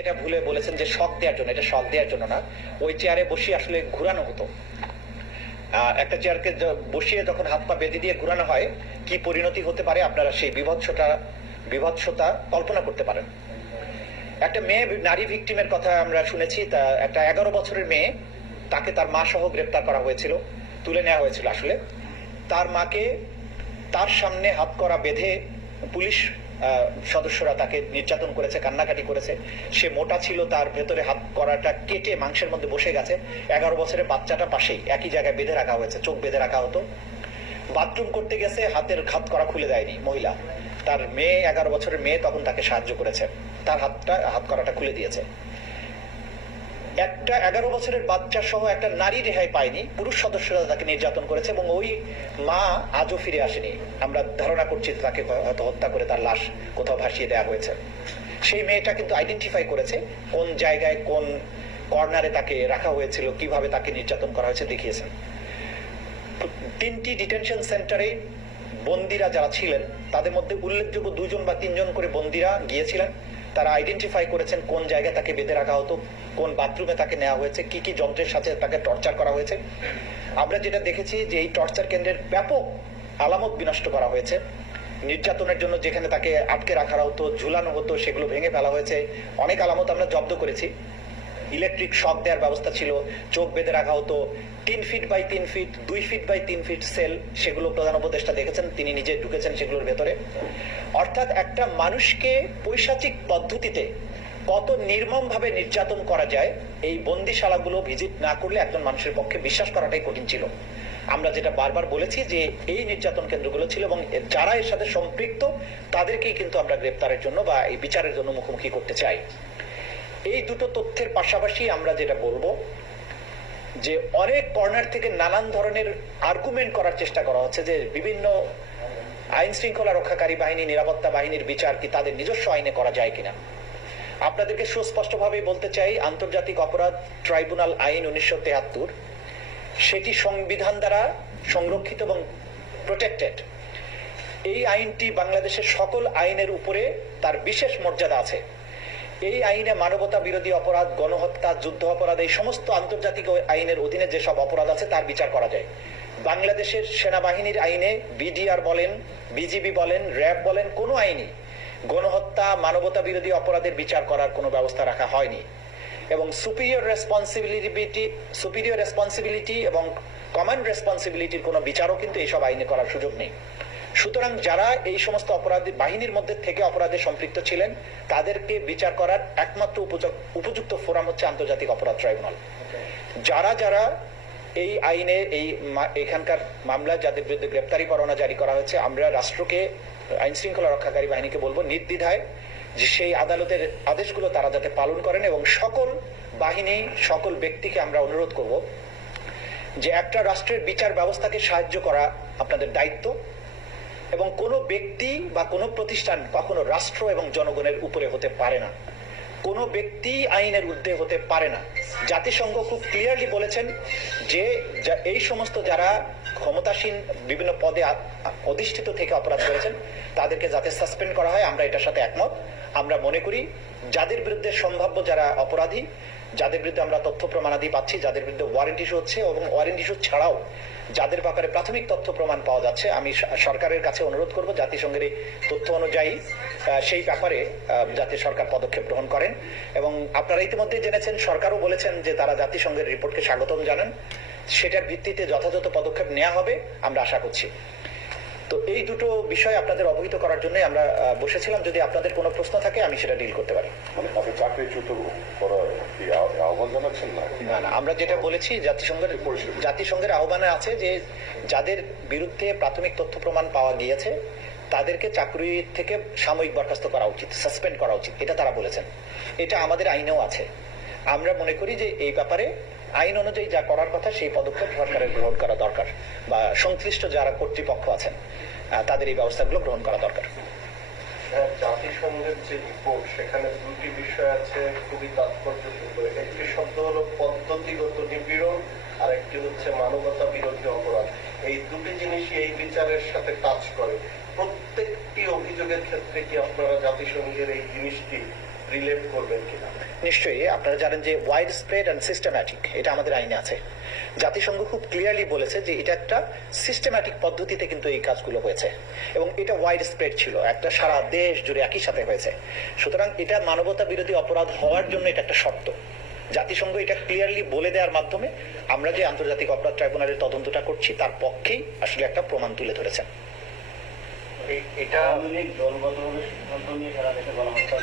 এটা ভুলে বলেছেন যে শক দেওয়ার জন্য, এটা শক দেওয়ার জন্য না। ওই চেয়ারে বসিয়ে আসলে ঘুরানো হতো। একটা চেয়ারকে বসিয়ে যখন হাত পা বেঁধে দিয়ে ঘুরানো হয়, কি পরিণতি হতে পারে আপনারা সেই বিভৎসতা কল্পনা করতে পারেন। একটা মেয়ে নারী ভিকটিমের কথা আমরা শুনেছি। তা একটা 11 বছরের মেয়ে, তাকে তার মা সহ গ্রেপ্তার করা হয়েছিল, তুলে নেওয়া হয়েছিল। আসলে তার মাকে তার সামনে হাত করা বেঁধে পুলিশ সদস্যরা তাকে নির্যাতন করেছে, কান্নাকাটি করেছে। সে মোটা ছিল, তার ভেতরে হাত করাটা কেটে মাংসের মধ্যে বসে গেছে। 11 বছরের বাচ্চাটা পাশেই একই জায়গায় বেঁধে রাখা হয়েছে, চোখ বেঁধে রাখা হতো। বাথরুম করতে গেছে, হাতের হাত করা খুলে দেয়নি মহিলা। তার মেয়ে, 11 বছরের মেয়ে, তখন তাকে সাহায্য করেছে, তার হাত করাটা খুলে দিয়েছে। একটা 11 বছরের বাচ্চা সহ একটা নারী রেহাই পায়নি, পুরুষ সদস্যরা তাকে নির্যাতন করেছে এবং ওই মা আজও ফিরে আসেনি। আমরা ধারণা করছি তাকে হয়তো হত্যা করে তার লাশ কোথাও ভাসিয়ে দেওয়া হয়েছে। সেই মেয়েটা কিন্তু আইডেন্টিফাই করেছে কোন জায়গায়, কোন কর্নারে তাকে রাখা হয়েছিল, কিভাবে তাকে নির্যাতন করা হয়েছে দেখিয়েছেন। 3টি ডিটেনশন সেন্টারে বন্দিরা যারা ছিলেন, তাদের মধ্যে উল্লেখযোগ্য 2 জন বা 3 জন করে বন্দিরা গিয়েছিলেন। তারা আইডেন্টিফাই করেছেন কোন জায়গায় তাকে বেঁধে রাখা হতো, কোন বাথরুমে তাকে নেওয়া হয়েছে, কি কি যন্ত্রের সাথে তাকে টর্চার করা হয়েছে। আমরা যেটা দেখেছি যে এই টর্চার কেন্দ্রের ব্যাপক আলামত বিনষ্ট করা হয়েছে। নির্যাতনের জন্য যেখানে তাকে আটকে রাখা হতো, ঝুলানো হতো, সেগুলো ভেঙে ফেলা হয়েছে। অনেক আলামত আমরা জব্দ করেছি। ইলেকট্রিক শক দেওয়ার ব্যবস্থা ছিল, চোখ বেঁধে রাখা হতো। 3 feet by 3 feet, 2 feet by 3 feet cell, সেগুলো প্রধান উপদেষ্টা দেখেছেন, তিনি নিজে ঢুকেছেন সেগুলোর ভেতরে। অর্থাৎ একটা মানুষকে পৈশাচিক পদ্ধতিতে কত নির্মম ভাবে নির্যাতন করা যায়, এই বন্দিশালাগুলো ভিজিট না করলে একজন মানুষের পক্ষে বিশ্বাস করাটাই কঠিন ছিল। আমরা যেটা বারবার বলেছি যে এই নির্যাতন কেন্দ্রগুলো ছিল এবং যারা এর সাথে সম্পৃক্ত তাদেরকেই কিন্তু আমরা গ্রেপ্তারের জন্য বা এই বিচারের জন্য মুখোমুখি করতে চাই। এই দুটো তথ্যের পাশাপাশি আমরা যেটা বলবো যে অনেক কর্নার থেকে নানান ধরনের আর্গুমেন্ট করার চেষ্টা করা হচ্ছে যে বিভিন্ন আইন শৃঙ্খলা রক্ষাকারী বাহিনী, নিরাপত্তা বাহিনীর বিচার কি তাদের নিজস্ব আইনে করা যায় কিনা। আপনাদেরকে সুস্পষ্টভাবে বলতে চাই, আন্তর্জাতিক অপরাধ ট্রাইব্যুনাল আইন 1973 সেটি সংবিধান দ্বারা সংরক্ষিত এবং প্রোটেক্টেড। এই আইনটি বাংলাদেশের সকল আইনের উপরে তার বিশেষ মর্যাদা আছে। এই আইনে মানবতা বিরোধী অপরাধ, গণহত্যা, যুদ্ধ অপরাধ, এই সমস্ত আন্তর্জাতিক আইনের অধীনে যেসব অপরাধ আছে তার বিচার করা যায়। বাংলাদেশের সেনাবাহিনীর আইনে বিডিআর বলেন, বিজিবি বলেন, র্যাব বলেন, কোনো আইনই গণহত্যা, মানবতা বিরোধী অপরাধের বিচার করার কোনো ব্যবস্থা রাখা হয়নি। এবং সুপিরিয়র রেসপন্সিবিলিটি এবং কমন রেসপন্সিবিলিটির কোনো বিচারও কিন্তু এইসব আইনে করার সুযোগ নেই। সুতরাং যারা এই সমস্ত অপরাধী বাহিনীর মধ্যে থেকে অপরাধে সম্পৃক্ত ছিলেন তাদেরকে বিচার করার একমাত্র উপযুক্ত ফোরাম হচ্ছে আন্তর্জাতিক অপরাধ ট্রাইব্যুনাল। যারা যারা এই আইনে এখানকার মামলা যাদের বিরুদ্ধে গ্রেপ্তারি পরোয়ানা জারি করা হয়েছে, আমরা রাষ্ট্রকে, আইন শৃঙ্খলা রক্ষাকারী বাহিনীকে বলবো নির্দ্বিধায় যে সেই আদালতের আদেশগুলো তারা যাতে পালন করেন। এবং সকল বাহিনী, সকল ব্যক্তিকে আমরা অনুরোধ করব যে একটা রাষ্ট্রের বিচার ব্যবস্থাকে সাহায্য করা আপনাদের দায়িত্ব। এবং কোনো ব্যক্তি বা কোনো প্রতিষ্ঠান কখনো রাষ্ট্র এবং জনগণের উপরে হতে পারে না, কোনো ব্যক্তি আইনের ঊর্ধ্বে হতে পারে না। জাতিসংঘ খুব ক্লিয়ারলি বলেছেন যে এই সমস্ত যারা ক্ষমতাসীন বিভিন্ন পদে অধিষ্ঠিত থেকে অপরাধ করেছেন তাদেরকে যাতে সাসপেন্ড করা হয়, আমরা এটার সাথে একমত। আমরা মনে করি যাদের বিরুদ্ধে সম্ভাব্য যারা অপরাধী, যাদের বিরুদ্ধে আমরা তথ্য প্রমাণাদি পাচ্ছি, যাদের বিরুদ্ধে ওয়ারেন্ট ইস্যু হচ্ছে এবং ওয়ারেন্ট ইস্যু ছাড়াও যাদের ব্যাপারে প্রাথমিক তথ্য প্রমাণ পাওয়া যাচ্ছে, আমি সরকারের কাছে অনুরোধ করব জাতিসংঘের এই তথ্য অনুযায়ী সেই ব্যাপারে যাতে সরকার পদক্ষেপ গ্রহণ করেন। এবং আপনারা ইতিমধ্যে জেনেছেন, সরকারও বলেছেন যে তারা জাতিসংঘের রিপোর্টকে স্বাগতম জানান, সেটার ভিত্তিতে যথাযথ পদক্ষেপ নেওয়া হবে আমরা আশা করছি। তো এই দুটো বিষয় আপনাদের অবহিত করার জন্য আমরা বসেছিলাম। যদি আপনাদের কোনো প্রশ্ন থাকে আমি সেটা ডিল করতে পারি। না না, আমরা যেটা বলেছি জাতিসংঘের আহ্বানে আছে যে যাদের বিরুদ্ধে প্রাথমিক তথ্য প্রমাণ পাওয়া গিয়েছে তাদেরকে চাকরি থেকে সাময়িক বরখাস্ত করা উচিত, সাসপেন্ড করা উচিত, এটা তারা বলেছেন। এটা আমাদের আইনেও আছে। আমরা মনে করি যে এই ব্যাপারে আইন অনুযায়ী যা করার কথা সেই পদক্ষেপ সরকারের গ্রহণ করা দরকার, বা সংশ্লিষ্ট যারা কর্তৃপক্ষ আছেন তাদের এই ব্যবস্থাগুলো গ্রহণ করা দরকার। জাতিসংঘের যে রিপোর্ট, সেখানে দুটি বিষয় আছে খুবই তাৎপর্যপূর্ণ। একটি শব্দ হলো পদ্ধতিগত নিপীড়ন, আর একটি হচ্ছে মানবতা বিরোধী অপরাধ। এই দুটি জিনিসই এই বিচারের সাথে কাজ করে। প্রত্যেকটি অভিযোগের ক্ষেত্রে কি আপনারা জাতিসংঘের এই জিনিসটি রিলেট করবেন কিনা? নিশ্চয়ই, আপনারা জানেন যে ওয়াইড স্প্রেড অ্যান্ড সিস্টেম্যাটিক এটা আমাদের আইনে আছে। জাতিসংঘ খুব ক্লিয়ারলি বলেছে যে এটা একটা সিস্টেম্যাটিক পদ্ধতিতে কিন্তু এই কাজগুলো হয়েছে এবং এটা ওয়াইড স্প্রেড ছিল, একটা সারা দেশ জুড়ে একই সাথে হয়েছে। সুতরাং এটা মানবতা বিরোধী অপরাধ হওয়ার জন্য এটা একটা শর্ত। জাতিসংঘ এটা ক্লিয়ারলি বলে দেওয়ার মাধ্যমে আমরা যে আন্তর্জাতিক অপরাধ ট্রাইব্যুনালের তদন্তটা করছি তার পক্ষেই আসলে একটা প্রমাণ তুলে ধরেছেন। এটা দলগতভাবে সিদ্ধান্ত নিয়ে সারা দেশে গণহত্যা